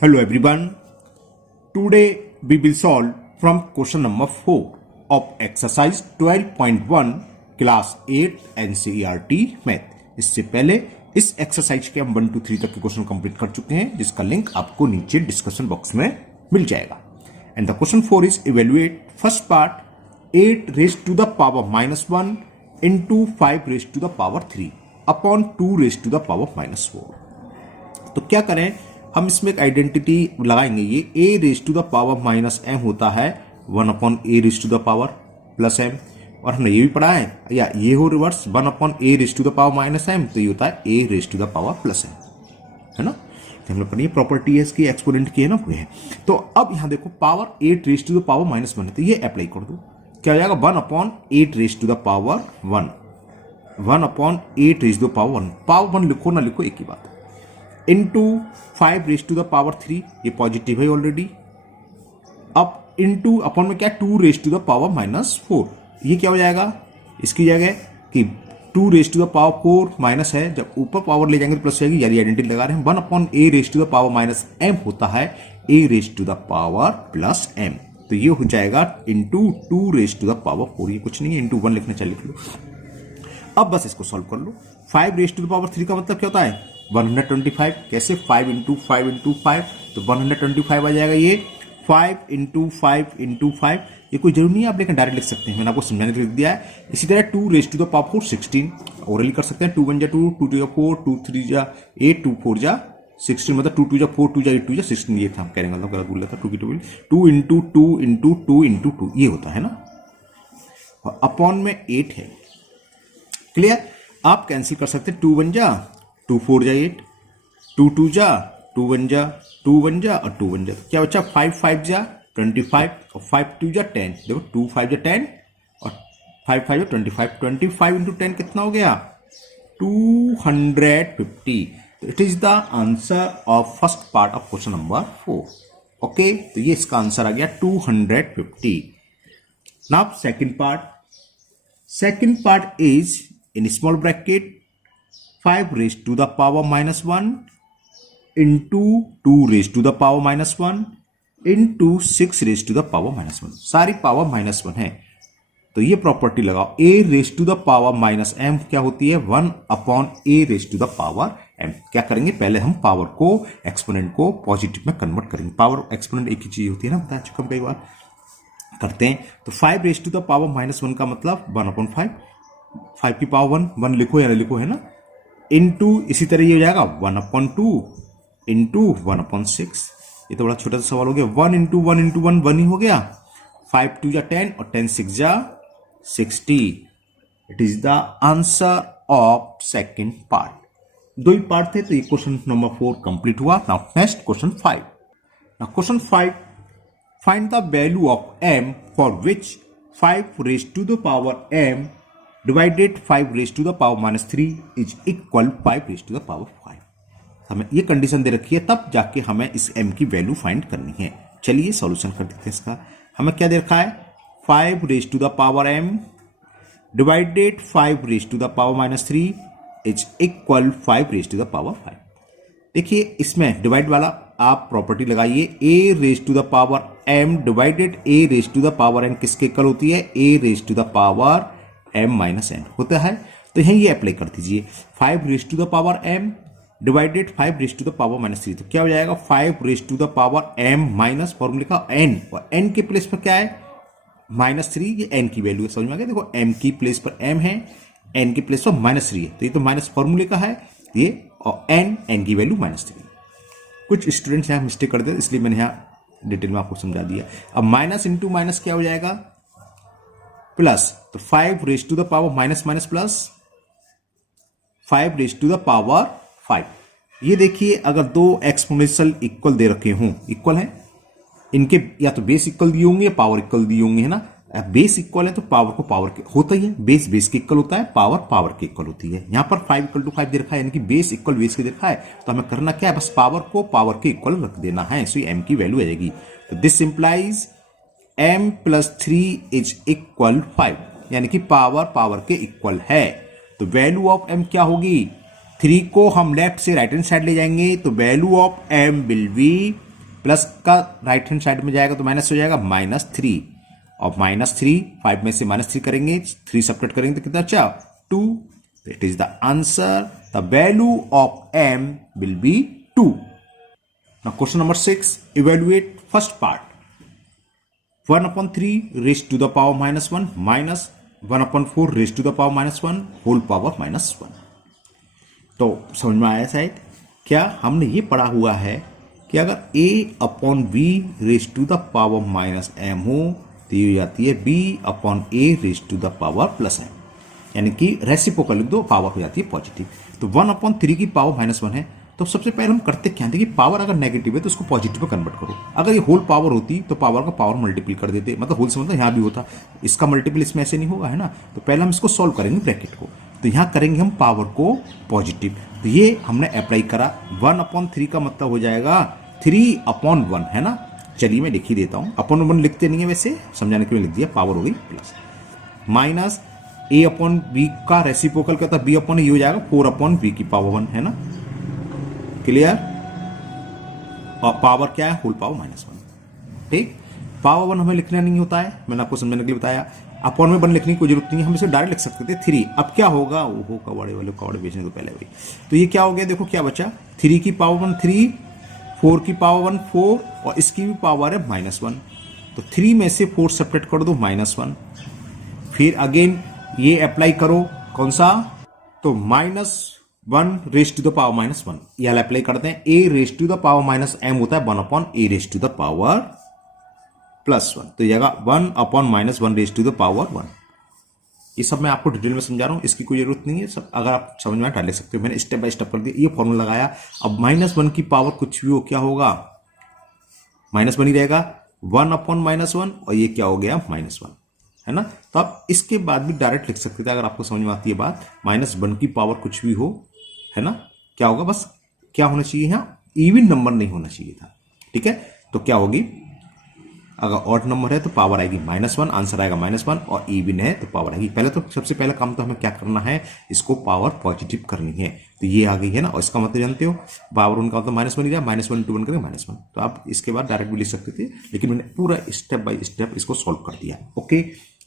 Hello everyone. Today we will solve from question number 4 of exercise 12.1 class 8 NCERT math. इससे पहले इस exercise के हम 1 to 3 तक के क्वेश्चन कंप्लीट कर चुके हैं, जिसका लिंक आपको नीचे डिस्कशन बॉक्स में मिल जाएगा. And the question 4 is evaluate first part 8 raise to the power -1 into 5 raise to the power 3 upon 2 raise to the power -4. तो क्या करें, हम इसमें एक आइडेंटिटी लगाएंगे. ये a raise to the power -m होता है 1 upon a raise to the power +m, और हमने ये भी पढ़ा है, या ये हो reverse 1 upon a raise to the power -m, तो ये होता है a raise to the power +m, है ना. तो हमने पढ़ी प्रॉपर्टी है इसकी, एक्सपोनेंट की है ना, है. तो अब यहां देखो power 8 raise to the power -1 है, तो ये अप्लाई कर दो. क्या हो जाएगा 1 upon 8 raise to the power 1, 1 upon 8 raise to the power 1, power 1 लिखो ना लिखो एक ही बात है, into 5 raise to the power 3, ये पॉजिटिव है ऑलरेडी. अब इंटू अपॉन में क्या 2 रेज टू द पावर -4, ये क्या हो जाएगा, इसकी जगह कि 2 raise to the power 4 minus है, जब ऊपर पावर ले जाएंगे तो प्लस जाएगी, यानी आइडेंटिटी लगा रहे हैं. 1 upon a raise to the power -m होता है a raise to the power +m, तो ये हो जाएगा into 2 raise to the power 4, ये कुछ नहीं है, इंटू 1 लिखना चाहिए, लिख लो. अब बस इसको सॉल्व कर लो. 5 रेज टू द पावर 3 का मतलब क्या होता है 125. कैसे 5 इंटू 5 इंटू 5, तो 125 आ जाएगा. ये 5 इंटू 5 इंटू 5, ये कोई जरूरी नहीं है, आप लेकिन डायरेक्ट लिख सकते हैं, मैंने आपको समझाने के लिए लिख दिया है. इसी तरह 2 raise to the power 4 16, orally कर सकते हैं. 2 1 जा 2, 2 2 जा 4, 2 3 जा 8, 2 4 जा 16, मतलब 2 2 जा 4, 2 जा 8, 2 जा 16, ये था कह रहे गलत बोल रहा था. 2 की 2 इंटू 2 इंटू 2 इंटू 2, ये होता है ना. अपॉन में 8 है. क्लियर. आप कैंसिल कर सकते हैं. 2 1 जा 2 4 जा 8, 2 2 जा 2 1 जा 2 1 जा और 2 1 जा, क्या बचा 5 5 जा 25 और 5 2 जा 10. देखो 2 5 जा 10 और 5 5 जा 25, 25 इंटू 10 कितना हो गया 250. तो it is the answer of first part of question number 4. Okay, तो ये इसका आंसर आ गया 250. Now second part is in small bracket 5 raised to the power -1 into 2 raised to the power -1 into 6 raised to the power -1. सारी power -1 है, तो ये property लगाओ. a raised to the power -m क्या होती है 1 upon a raised to the power m. क्या करेंगे, पहले हम पावर को एक्सपोनेंट को पॉजिटिव में कन्वर्ट करेंगे. पावर एक्सपोनेंट एक ही चीज होती है ना, बता चुका हम कई बार करते हैं. तो 5 raised to the power -1 का मतलब 1 अपॉन 5 की पावर 1 लिखो या लिखो, है ना. इनटू इसी तरह ये हो जाएगा 1 अपॉन 2 इंटू 1 अपॉन 6. ये तो बड़ा छोटा सा सवाल हो गया. 1 इंटू 1 इंटू 1 1 ही हो गया. 5 2 जा 10 और 10 6 जा 60. It is the answer of second part. 2 ही पार्ट थे, तो ये क्वेश्चन नंबर 4 कंप्लीट हुआ. Now next question 5. Now question 5, find the value of m for which 5 raise to the power m divided 5 raise to the power -3 is equal 5 raise to the power 5. हमें ये condition दे रखी है, तब जाके हमें इस m की वैल्यू फाइंड करनी है. चलिए सॉल्यूशन कर देते हैं इसका. हमें क्या दे रखा है 5 raise to the power m divided 5 raise to the power -3 is equal 5 raise to the power 5. देखिए इसमें डिवाइड वाला आप प्रॉपर्टी लगाइए. a raise to the power m divided a raise to the power n किसके equal होती है a raise to the power m minus n होता है. तो यही ये अप्लाई कर दीजिए. 5 raise to the power m divided 5 raise to the power -3, तो क्या हो जाएगा 5 raise to the power m minus formula का n, और n के प्लेस पर क्या है -3, ये n की वैल्यू है. समझ में आ गया. देखो m की प्लेस पर m है, n की प्लेस पर -3 है, तो ये तो माइनस फॉर्मूले का है ये, और n की वैल्यू -3. कुछ स्टूडेंट्स यहाँ मिस्टेक कर देते, इसलिए मैंने यहाँ डिटेल में आपको समझा दिया. अब माइनस इंटू माइनस क्या हो जाएगा प्लस, तो 5 raise to the power minus minus plus 5 raise to the power 5. ये देखिए अगर दो एक्सपोनेंशियल इक्वल दे रखे हों, इक्वल है, इनके या तो बेस इक्वल दिए होंगे या पावर इक्वल दिए होंगे, है ना. बेस इक्वल है तो पावर को पावर के होता ही है, बेस बेस के इक्वल होता है, पावर पावर के इक्वल होती है. यहां पर 5 = 5 दे रखा है, यानी कि बेस इक्वल बेस के दे रखा है, तो हमें करना क्या है, बस पावर को पावर के इक्वल रख देना है. सो m की वैल्यू आ जाएगी. तो this implies m + 3 is equal 5, यानी कि पावर पावर के इक्वल है. तो वैल्यू ऑफ m क्या होगी, 3 को हम लेफ्ट से राइट हैंड साइड ले जाएंगे, तो value of m will be plus का राइट हैंड साइड में जाएगा तो माइनस हो जाएगा -3 और -3 5 में से -3 करेंगे 3 सब्ट्रैक्ट करेंगे तो कितना अच्छा 2. It is the answer. The value of m will be 2. Now question number 6. Evaluate first part. 1/3 raised to the power -1 minus 1/4 raised to the power -1 whole power -1. तो समझ में आया शायद. क्या हमने ये पढ़ा हुआ है कि अगर a/b raise to the power -m हो तो ये हो जाती है b/a raise to the power +m, यानी कि रेसिप्रोकल लिख दो, पावर हो जाती है पॉजिटिव. तो 1/3 की पावर -1 है. तो सबसे पहले हम करते क्या थे कि पावर अगर नेगेटिव है तो उसको पॉजिटिव में कन्वर्ट करो. अगर ये होल पावर होती तो पावर का पावर मल्टीपल कर देते, मतलब होल से मतलब यहाँ भी होता, इसका मल्टीपल इसमें ऐसे नहीं होगा, है ना. तो पहले हम इसको सॉल्व करेंगे ब्रैकेट को. तो यहाँ करेंगे हम पावर को पॉजिटिव. तो ये हमने अप्लाई करा. 1/3 का मतलब हो जाएगा 3/1, है ना. चलिए मैं लिख ही देता हूँ. /1 लिखते नहीं है वैसे, समझाने के लिए लिख दिया. पावर हो गई प्लस माइनस a/b का रेसिप्रोकल क्या था b/a, ये हो जाएगा 4/b की पावर 1, है ना. क्लियर. और पावर क्या है होल पावर -1. ठीक. पावर 1 हमें लिखना नहीं होता है, मैंने आपको समझाने के लिए बताया. अपॉन में 1 लिखने की कोई जरूरत नहीं है, हम इसे डायरेक्ट लिख सकते थे 3. अब क्या होगा, वो कबाड़े वाले कबाड़े बेचने को पहले भाई. तो ये क्या हो गया, देखो क्या बचा. 3 की पावर 1 3, 4 की पावर 1 4 और इसकी भी पावर है -1. तो 3 में से 4 सब्ट्रैक्ट कर दो -1. फिर अगेन ये अप्लाई करो कौन सा, तो -1 रेस्ट टू द पावर -1 ये अप्लाई करते हैं. a raise to the power -m होता है 1/a rest to the power +1. तो ये जाएगा 1/-1 रेस्ट टू द पावर 1. ये सब मैं आपको डिटेल में समझा रहा हूं, इसकी कोई जरूरत नहीं है. सब अगर आप समझ में डाल सकते हो, मैंने स्टेप बाय स्टेप कर दिया. ये फॉर्मूला लगाया. अब -1 की पावर कुछ भी हो क्या होगा, -1 ही रहेगा. 1/-1 और ये क्या हो गया -1, है ना. तो आप इसके बाद भी डायरेक्ट लिख सकते थे अगर आपको समझ में आती है बात. -1 की पावर कुछ भी हो, है ना, क्या होगा, बस क्या होना चाहिए यहाँ, इवन नंबर नहीं होना चाहिए था. ठीक है. तो क्या होगी, अगर ऑड नंबर है तो पावर आएगी -1, आंसर आएगा -1, और इवन है तो पावर आएगी. पहले तो सबसे पहला काम तो हमें क्या करना है, इसको पावर पॉजिटिव करनी है. तो ये आ गई है ना, और इसका मतलब जानते हो पावर उनका मतलब -1 ही रहा, -1 × 1 करेंगे -1. तो आप इसके बाद डायरेक्ट भी लिख सकते थे, लेकिन मैंने पूरा स्टेप बाय स्टेप इसको सॉल्व कर दिया. ओके.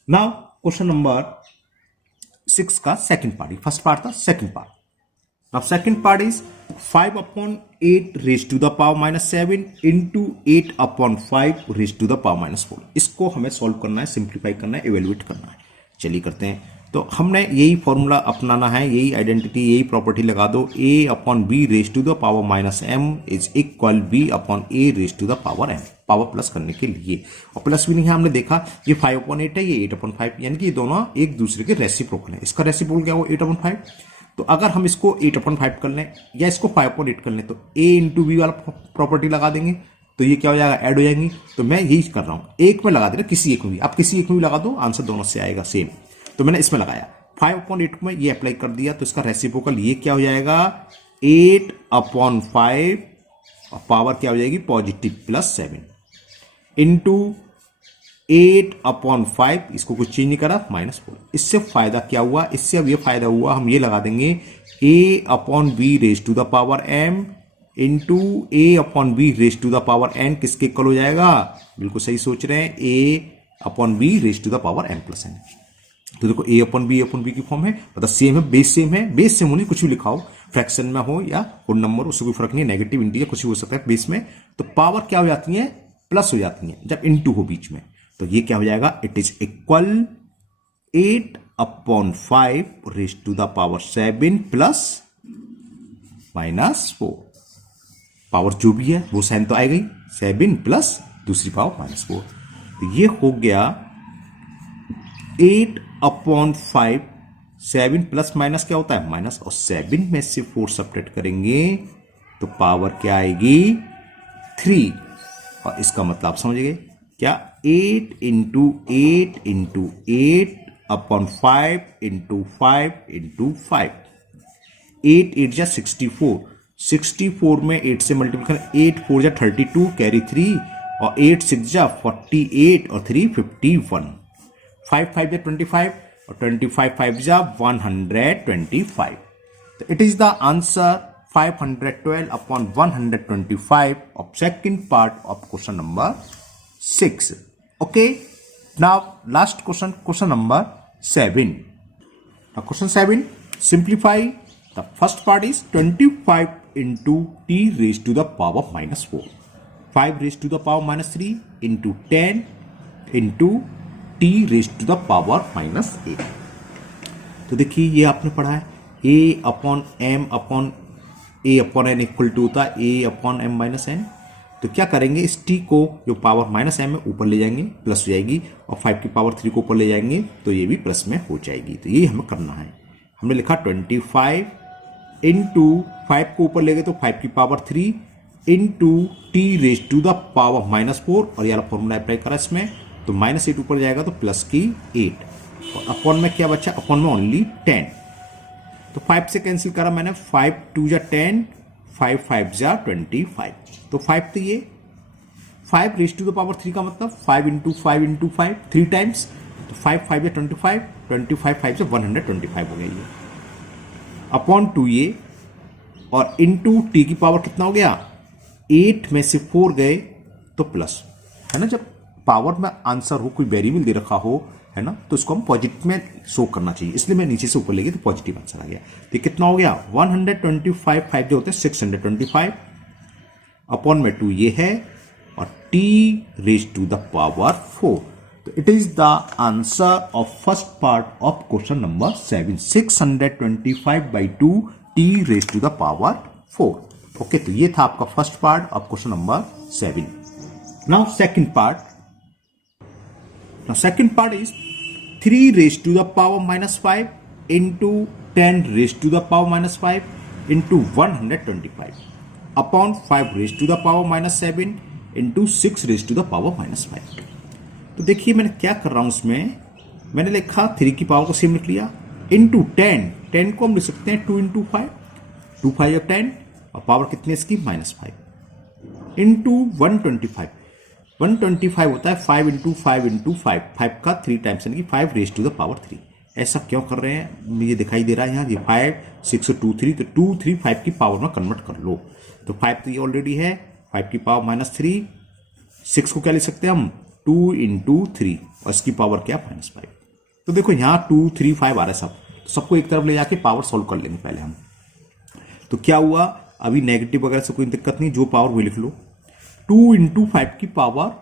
नाउ क्वेश्चन नंबर 6 का सेकंड पार्ट. फर्स्ट पार्ट था, second part. Now second part is 5/8 raised to the power -7 into 8/5 raised to the power -4. इसको हमें सॉल्व करना है, सिंप्लीफाई करना है, इवेल्युएट करना है. चलिए करते हैं. तो हमने यही फॉर्मूला अपनाना है, यही आइडेंटिटी, यही प्रॉपर्टी लगा दो. a/b raised to the power -m is equal b/a raised to the power m. Power plus करने के लिए, और प्लस भी नहीं है, हमने देखा ये 5/8 है, ये 8/5, यानी कि ये दोनों एक दूसरे के रेसिप्रोकल है. इसका रेसिप्रोकल क्या हो 8/5. तो अगर हम इसको 8/5 कर लें या इसको 5/8 कर लें तो a × b वाला प्रॉपर्टी लगा देंगे, तो ये क्या हो जाएगा, ऐड हो जाएंगी. तो मैं यही कर रहा हूं, एक में लगा दे रहा, किसी एक में भी, आप किसी एक में भी लगा दो, आंसर दोनों से आएगा सेम. तो मैंने इसमें लगाया 5/8 में ये अप्लाई कर दिया. तो इसका रेसिप्रोकल ये क्या हो जाएगा 8/5, और पावर क्या हो जाएगी पॉजिटिव +7 इंटू 8/5, इसको कुछ चेंज नहीं करा -4. इससे फायदा क्या हुआ, इससे अब ये फायदा हुआ, हम ये लगा देंगे a/b raise to the power m into a/b raise to the power n. किसके इक्वल हो जाएगा, बिल्कुल सही सोच रहे हैं, a/b raise to the power m+n. तो देखो a/b की फॉर्म है, मतलब सेम है, बेस सेम है. बेस सेम होनी, कुछ भी लिखाओ, फ्रैक्शन में हो या होल नंबर, उससे कोई फर्क नहीं, नेगेटिव इंटीजर कुछ भी हो सकता है बेस में. तो पावर क्या हो जाती है, प्लस हो जाती है जब इंटू हो बीच में. तो ये क्या हो जाएगा, it is equal 8/5 raise to the power 7 plus -4. Power जो भी है वो साइन तो आ गई, 7 प्लस दूसरी पावर -4. तो ये हो गया 8/5. 7 प्लस माइनस क्या होता है माइनस, और 7 में से 4 सब्ट्रैक्ट करेंगे तो पावर क्या आएगी 3. और इसका मतलब आप समझ गए क्या, 8 × 8 × 8/5 × 5 × 5. 8 8 जा 64, 64 में 8 से मल्टीप्लाई करें, 8 4 जा 32, कैरी 3, और 8 6 जा 48 और 3 51, 5 5 जा 25 और 25 5 जा 125. तो it is the answer 512 upon 125 of second part of question number 6. Okay, now last question, question number 7. Now question 7, simplify. The first part is 25 into t raised to the power minus 4, 5 raised to the power minus 3 into 10 into t raised to the power minus 8. तो देखिए ये आपने पढ़ा है a upon m upon a upon n equal to होता है a upon m minus n। तो क्या करेंगे, इस t को जो पावर माइनस m है ऊपर ले जाएंगे, प्लस हो जाएगी, और 5 की पावर 3 को ऊपर ले जाएंगे तो ये भी प्लस में हो जाएगी। तो ये हमें करना है। हमने लिखा 25 इंटू 5 को ऊपर ले गए तो 5 की power 3 into t raise to the power minus 4, और ये वाला फॉर्मूला अप्लाई करा इसमें, तो माइनस 8 ऊपर जाएगा तो प्लस की 8, और अपॉन में क्या बचा, अपॉन में ओनली 10। तो 5 से कैंसिल करा मैंने, 5 2 जा 10, 5 5 जा 25। तो 5 तो ये 5 रेज टू द पावर 3 का मतलब 5 इंटू 5 इंटू 5 3 टाइम्स, तो 5 5 या 25, 25 5 से 125 हो गया ये, अपॉन 2 ये, और इंटू टी की पावर कितना हो गया, 8 में से 4 गए तो प्लस, है ना। जब पावर में आंसर हो, कोई वेरिएबल दे रखा हो, है ना, तो इसको हम पॉजिटिव में शो करना चाहिए, इसलिए मैं नीचे से ऊपर ले गया तो पॉजिटिव आंसर आ गया। तो कितना हो गया, 125, 5 जो होते हैं 625, अपॉन में 2 ये है, और t raise to the power 4। तो it is the answer of first part of question number 7, 625/2 t raise to the power 4। Okay, तो ये था आपका first part of question number 7। Now second part. Now second part is 3 raised to the power minus 5 into 10 raised to the power minus 5 into 125 upon 5 raised to the power minus 7 into 6 raised to the power minus 5। तो देखिए मैंने क्या कर रहा हूं इसमें, मैंने लिखा 3 की पावर को सेम लिख लिया, इंटू 10 को हम लिख सकते हैं 2 इंटू 5, 2 5 या 10, और पावर कितनी इसकी -5, इंटू 125 होता है 5 इंटू 5 इंटू 5, 5 का 3 टाइम्स, यानी कि 5 रेज टू द पावर 3। ऐसा क्यों कर रहे हैं, मुझे दिखाई दे रहा है यहाँ, ये 5 6 2 3, तो 2 3 5 की पावर में कन्वर्ट कर लो। तो 5 तो ये ऑलरेडी है, 5 की पावर माइनस 3, 6 को क्या लिख सकते हैं हम, 2 इंटू 3, और इसकी पावर क्या, -5। तो देखो यहाँ 2 3 5 आ रहा है सब, तो सबको एक तरफ ले जाके पावर सोल्व कर लेंगे पहले हम। तो क्या हुआ, अभी नेगेटिव वगैरह से कोई दिक्कत नहीं, जो पावर वो लिख लो। 2 इंटू 5 की पावर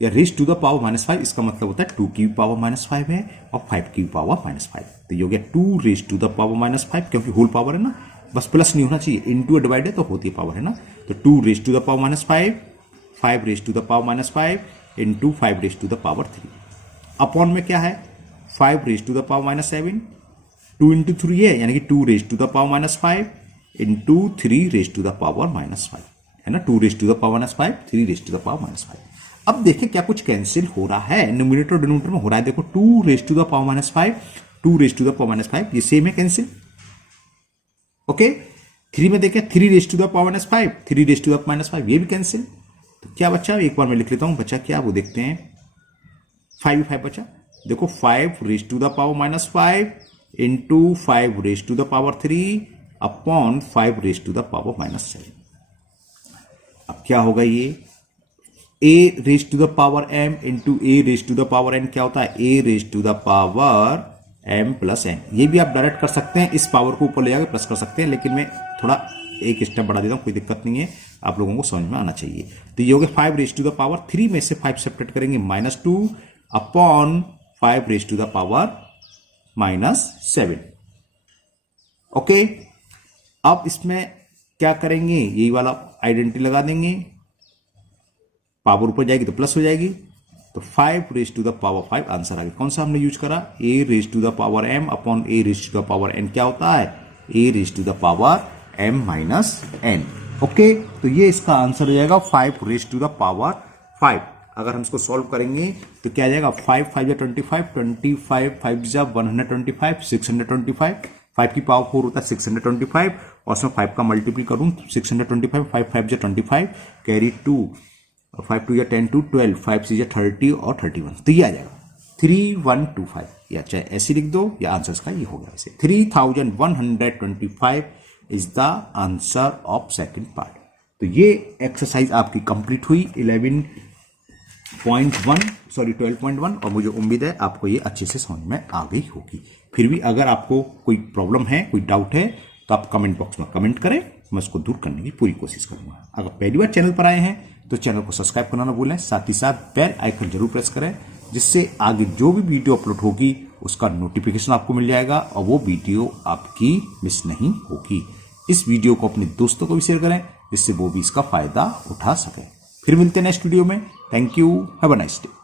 या रेज टू द पावर -5, इसका मतलब होता है 2 की पावर -5 है और 5 की पावर -5। तो ये हो गया 2 रेज टू द पावर -5, क्योंकि होल पावर है ना, बस प्लस नहीं होना चाहिए, इंटू डिवाइड है तो होती है पावर, है ना। तो 2 raise to the power -5, 5 raise to the power -5 into 5 raise to the power 3, upon में क्या है 5 raise to the power -7, 2 into 3 है, यानी कि 2 raise to the power -5 into 3 raise to the power -5, है ना। 2 raise to the power -5, 3 raise to the power -5। अब देखिए क्या कुछ कैंसिल हो रहा है, न्यूमरेटर और डिनोमिनेटर में हो रहा है। देखो 2 raise to the power -5, 2 raise to the power -5, ये सेम है, कैंसिल। ओके, 3 में देखें 3 raise to the power -5, 3 raise to the power -5, ये भी कैंसिल। तो क्या बचा, एक बार मैं लिख लेता हूं, बचा क्या वो देखते हैं, 5 बचा। देखो 5 raise to the power -5 into 5 raise to the power 3 upon 5 raise to the power -7। अब क्या होगा, ये a raise to the power m into a raise to the power n क्या होता है, a raise to the power m plus n। ये भी आप डायरेक्ट कर सकते हैं, इस पावर को ऊपर ले जाकर प्लस कर सकते हैं, लेकिन मैं थोड़ा एक स्टेप बढ़ा देता हूं, कोई दिक्कत नहीं है, आप लोगों को समझ में आना चाहिए। तो ये हो गया 5 रेज टू द पावर 3 में से 5 सेपरेट करेंगे -2 upon 5 raise to the power -7। Okay, अब इसमें क्या करेंगे, यही वाला आइडेंटिटी लगा देंगे, पावर ऊपर जाएगी तो प्लस हो जाएगी, तो 5 raise to the power 5 answer आ गया। कौन सा हमने यूज करा, a raise to the power m upon a raise to the power n क्या होता है, a raise to the power m minus n। Okay, तो ये इसका आंसर हो जाएगा 5 रेज टू द पावर 5। अगर हम इसको सॉल्व करेंगे तो क्या आ जाएगा, 5 5 या 25, 25 5 जा 125, 625, 5 की पावर 4 होता है 625, और उसमें 5 का मल्टीपल करूं 625, 5 5 जा 25, कैरी 2, 5 2 या 10 2 12, 5 6 या 30 और 31। तो ये आ जाएगा 3125, या चाहे ऐसे लिख दो या आंसर का ये होगा ऐसे 3125 is the answer of second part. तो ये एक्सरसाइज आपकी कंप्लीट हुई 12.1 और मुझे उम्मीद है आपको ये अच्छे से समझ में आ गई होगी। फिर भी अगर आपको कोई प्रॉब्लम है, कोई डाउट है, तो आप कमेंट बॉक्स में कमेंट करें, मैं उसको दूर करने की पूरी कोशिश करूंगा। अगर पहली बार चैनल पर आए हैं तो चैनल को सब्सक्राइब करना ना भूलें, साथ ही साथ बेल आइकन जरूर प्रेस करें, जिससे आगे जो भी वीडियो अपलोड होगी उसका नोटिफिकेशन आपको मिल जाएगा और वो वीडियो आपकी मिस नहीं होगी। इस वीडियो को अपने दोस्तों को भी शेयर करें, जिससे वो भी इसका फायदा उठा सके। फिर मिलते हैं नेक्स्ट वीडियो में। Thank you, have a nice day.